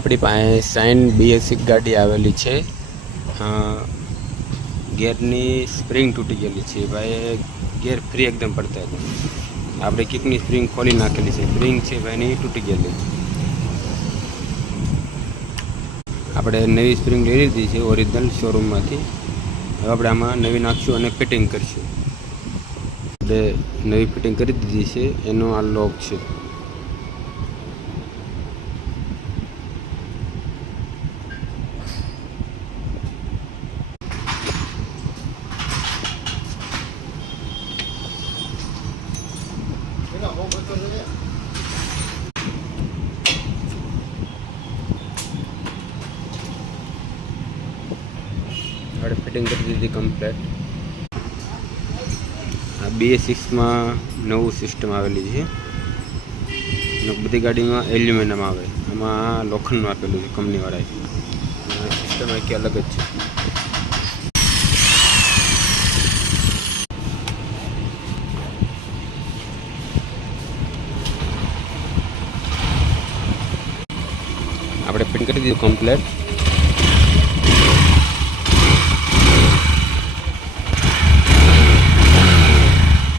આપણી પાસે sign BS6 ગાડી આવેલી છે. ગેરની સ્પ્રિંગ તૂટી ગયેલી છે ભાઈ. ગેર ફ્રી એકદમ પડતા હતા. આપણે કિકની સ્પ્રિંગ ખોલી નાખેલી છે. સ્પ્રિંગ છે ભાઈ એની તૂટી ગયેલી. આપણે નવી સ્પ્રિંગ લઈ લીધી છે ઓરિજિનલ શોરૂમમાંથી. હવે આપણે આમાં નવી નાખશું અને ફિટિંગ કરીશું. આપણે નવી ફિટિંગ કરી દીધી છે. એનો આ લોક છે. આપણે ફિટિંગ કરી દીધી કમ્પ્લેટ. આ BS6માં નવું સિસ્ટમ આવેલી છે. બધી ગાડીમાં એલ્યુમિનિયમ આવે, આમાં લોખંડનું આપેલું છે કંપનીવાળાએ. સિસ્ટમ આખી અલગ જ છે. આપણે ફિટિંગ કરી દીધું કમ્પ્લેટ.